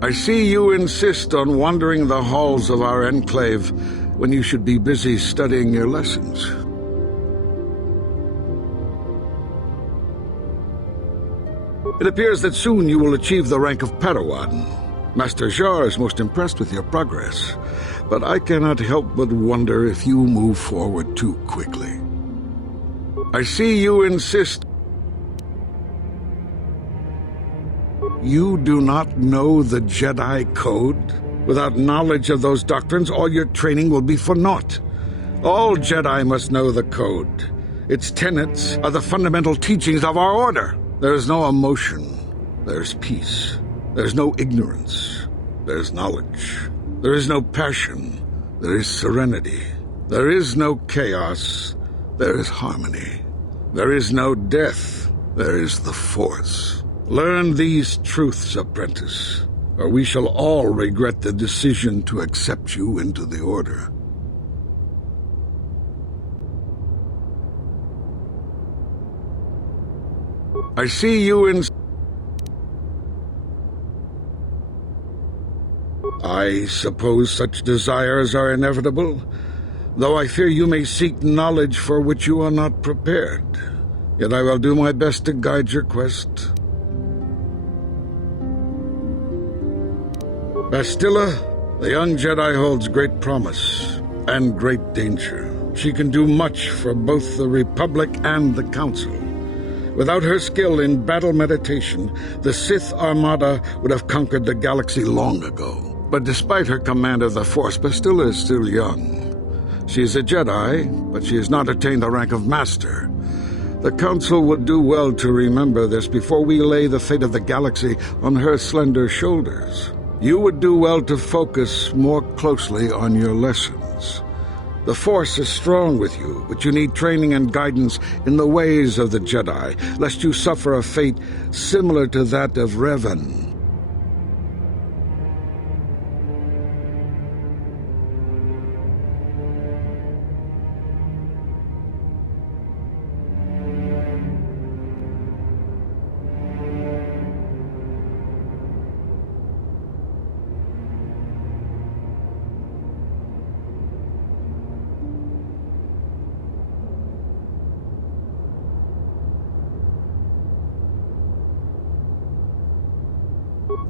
I see you insist on wandering the halls of our enclave when you should be busy studying your lessons. It appears that soon you will achieve the rank of Padawan. Master Jar is most impressed with your progress, but I cannot help but wonder if you move forward too quickly. I see you insist. You do not know the Jedi Code? Without knowledge of those doctrines, all your training will be for naught. All Jedi must know the Code. Its tenets are the fundamental teachings of our order. There is no emotion. There's peace. There's no ignorance. There's knowledge. There is no passion. There is serenity. There is no chaos. There is harmony. There is no death. There is the Force. Learn these truths, apprentice, or we shall all regret the decision to accept you into the Order. I see you in... I suppose such desires are inevitable, though I fear you may seek knowledge for which you are not prepared. Yet I will do my best to guide your quest. Bastila, the young Jedi holds great promise and great danger. She can do much for both the Republic and the Council. Without her skill in battle meditation, the Sith Armada would have conquered the galaxy long ago. But despite her command of the Force, Bastila is still young. She is a Jedi, but she has not attained the rank of Master. The Council would do well to remember this before we lay the fate of the galaxy on her slender shoulders. You would do well to focus more closely on your lessons. The Force is strong with you, but you need training and guidance in the ways of the Jedi, lest you suffer a fate similar to that of Revan.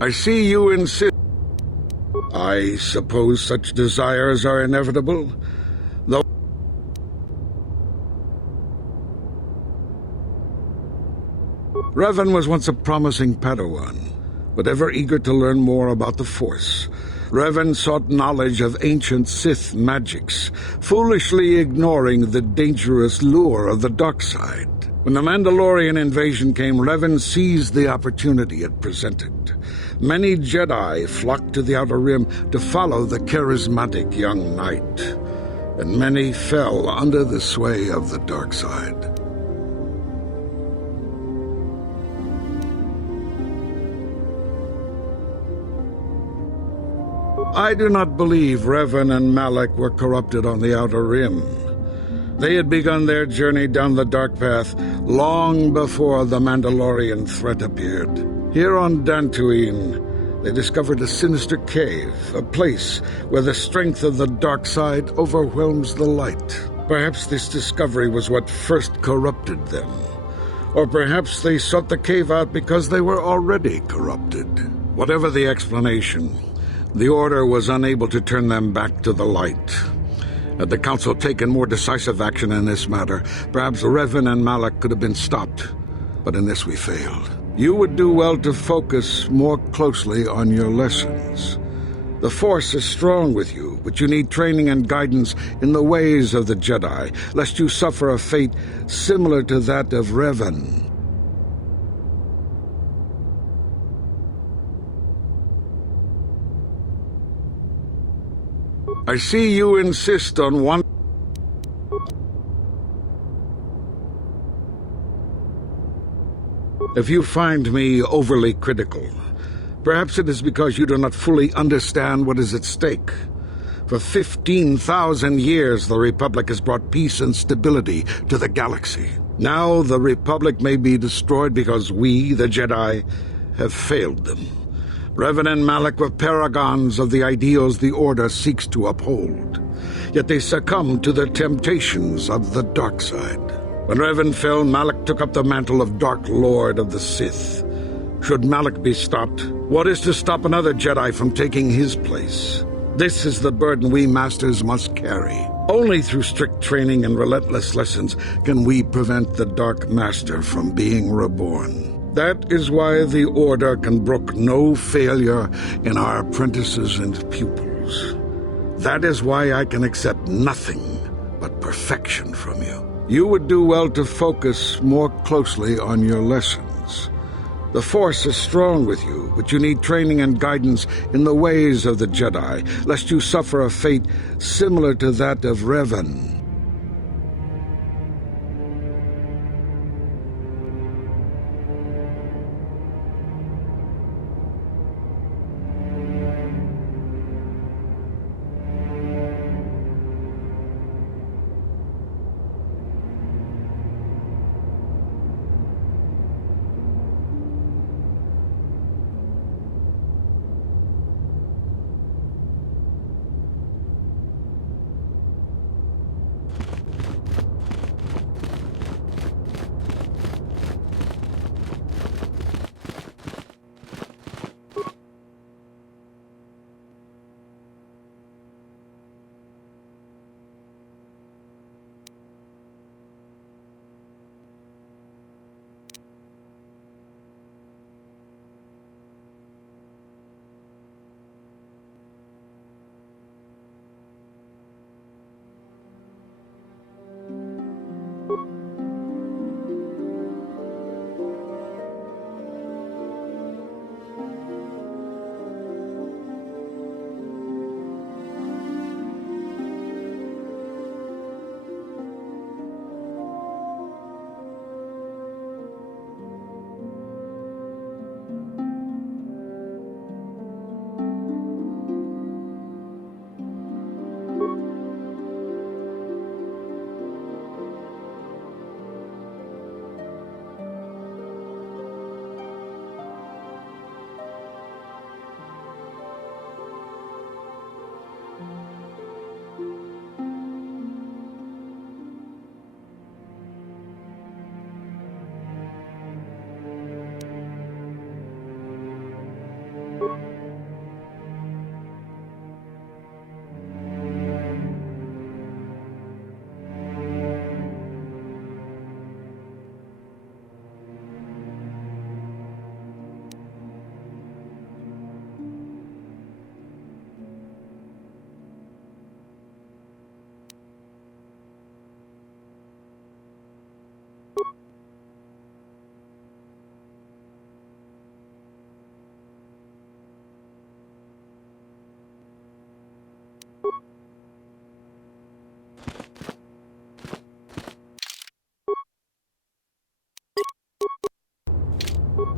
I see you insist. I suppose such desires are inevitable, though... Revan was once a promising Padawan, but ever eager to learn more about the Force. Revan sought knowledge of ancient Sith magics, foolishly ignoring the dangerous lure of the dark side. When the Mandalorian invasion came, Revan seized the opportunity it presented. Many Jedi flocked to the Outer Rim to follow the charismatic young knight, and many fell under the sway of the dark side. I do not believe Revan and Malak were corrupted on the Outer Rim. They had begun their journey down the dark path long before the Mandalorian threat appeared. Here on Dantooine, they discovered a sinister cave, a place where the strength of the dark side overwhelms the light. Perhaps this discovery was what first corrupted them. Or perhaps they sought the cave out because they were already corrupted. Whatever the explanation, the Order was unable to turn them back to the light. Had the Council taken more decisive action in this matter, perhaps Revan and Malak could have been stopped. But in this we failed. You would do well to focus more closely on your lessons. The Force is strong with you, but you need training and guidance in the ways of the Jedi, lest you suffer a fate similar to that of Revan. I see you insist on one... If you find me overly critical, perhaps it is because you do not fully understand what is at stake. For 15,000 years, the Republic has brought peace and stability to the galaxy. Now the Republic may be destroyed because we, the Jedi, have failed them. Revan and Malak were paragons of the ideals the Order seeks to uphold. Yet they succumbed to the temptations of the dark side. When Revan fell, Malak took up the mantle of Dark Lord of the Sith. Should Malak be stopped, what is to stop another Jedi from taking his place? This is the burden we Masters must carry. Only through strict training and relentless lessons can we prevent the Dark Master from being reborn. That is why the Order can brook no failure in our apprentices and pupils. That is why I can accept nothing but perfection from you. You would do well to focus more closely on your lessons. The Force is strong with you, but you need training and guidance in the ways of the Jedi, lest you suffer a fate similar to that of Revan.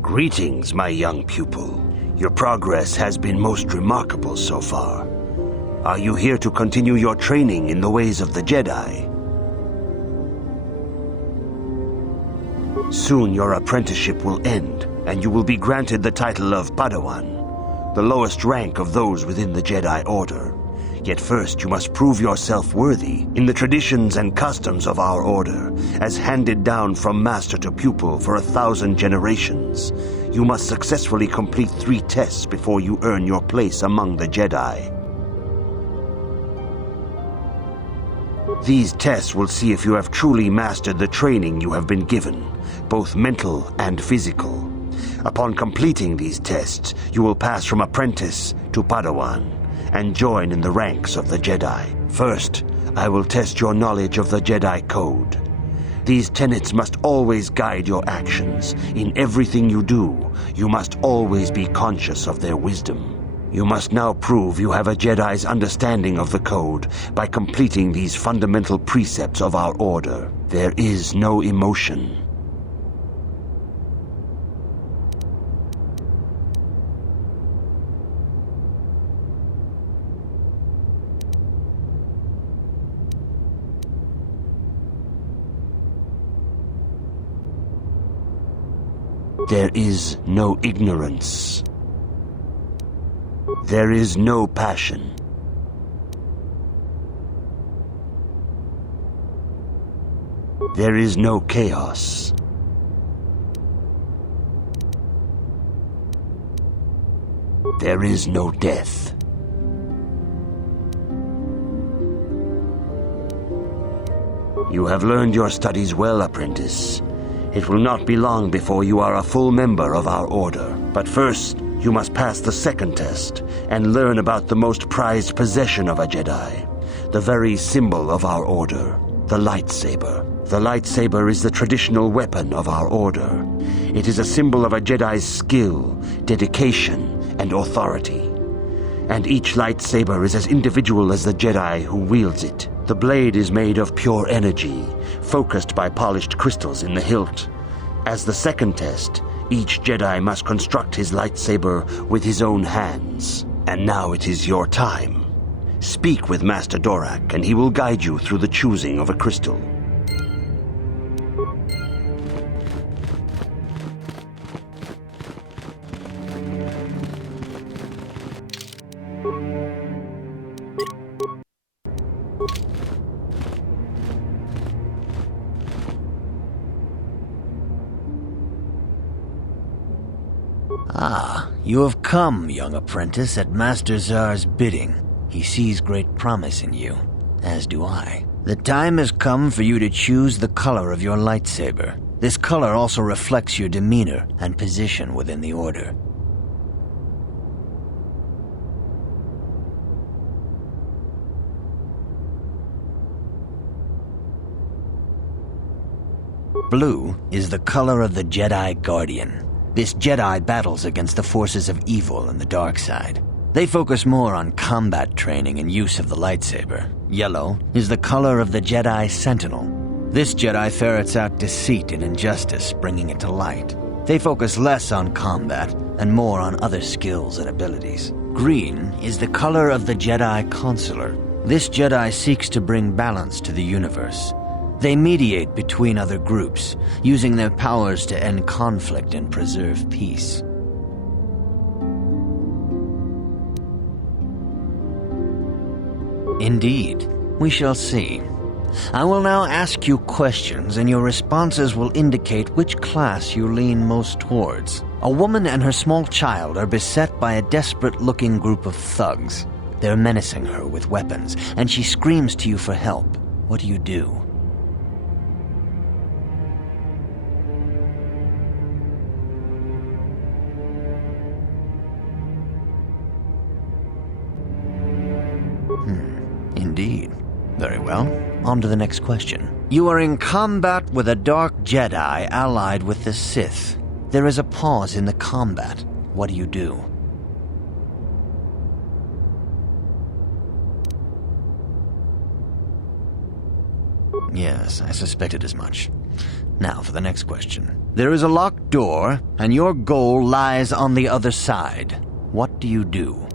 Greetings, my young pupil. Your progress has been most remarkable so far. Are you here to continue your training in the ways of the Jedi? Soon your apprenticeship will end, and you will be granted the title of Padawan, the lowest rank of those within the Jedi Order. Yet first you must prove yourself worthy in the traditions and customs of our order, as handed down from master to pupil for 1,000 generations. You must successfully complete 3 tests before you earn your place among the Jedi. These tests will see if you have truly mastered the training you have been given, both mental and physical. Upon completing these tests, you will pass from apprentice to Padawan and join in the ranks of the Jedi. First, I will test your knowledge of the Jedi Code. These tenets must always guide your actions. In everything you do, you must always be conscious of their wisdom. You must now prove you have a Jedi's understanding of the Code by completing these fundamental precepts of our order. There is no emotion. There is no ignorance. There is no passion. There is no chaos. There is no death. You have learned your studies well, apprentice. It will not be long before you are a full member of our order. But first, you must pass the second test and learn about the most prized possession of a Jedi, the very symbol of our order, the lightsaber. The lightsaber is the traditional weapon of our order. It is a symbol of a Jedi's skill, dedication, and authority. And each lightsaber is as individual as the Jedi who wields it. The blade is made of pure energy, focused by polished crystals in the hilt. As the second test, each Jedi must construct his lightsaber with his own hands. And now it is your time. Speak with Master Dorak, and he will guide you through the choosing of a crystal. Ah, you have come, young apprentice, at Master Zar's bidding. He sees great promise in you, as do I. The time has come for you to choose the color of your lightsaber. This color also reflects your demeanor and position within the Order. Blue is the color of the Jedi Guardian. This Jedi battles against the forces of evil and the dark side. They focus more on combat training and use of the lightsaber. Yellow is the color of the Jedi Sentinel. This Jedi ferrets out deceit and injustice, bringing it to light. They focus less on combat and more on other skills and abilities. Green is the color of the Jedi Consular. This Jedi seeks to bring balance to the universe. They mediate between other groups, using their powers to end conflict and preserve peace. Indeed, we shall see. I will now ask you questions, and your responses will indicate which class you lean most towards. A woman and her small child are beset by a desperate-looking group of thugs. They're menacing her with weapons, and she screams to you for help. What do you do? Indeed. Very well. On to the next question. You are in combat with a dark Jedi allied with the Sith. There is a pause in the combat. What do you do? Yes, I suspected as much. Now for the next question. There is a locked door, and your goal lies on the other side. What do you do?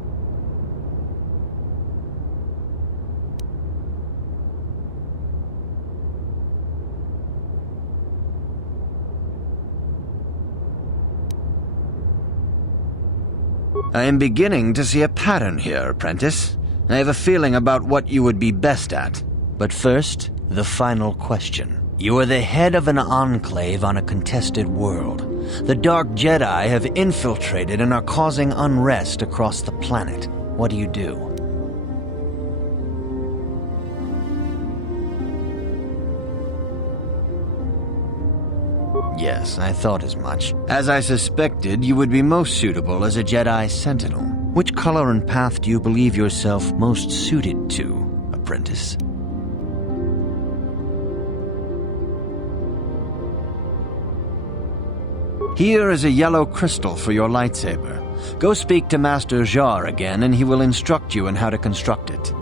I am beginning to see a pattern here, apprentice. I have a feeling about what you would be best at. But first, the final question. You are the head of an enclave on a contested world. The Dark Jedi have infiltrated and are causing unrest across the planet. What do you do? Yes, I thought as much. As I suspected, you would be most suitable as a Jedi Sentinel. Which color and path do you believe yourself most suited to, apprentice? Here is a yellow crystal for your lightsaber. Go speak to Master Jar again, and he will instruct you on how to construct it.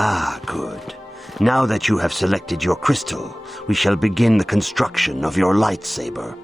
Ah, good. Now that you have selected your crystal, we shall begin the construction of your lightsaber.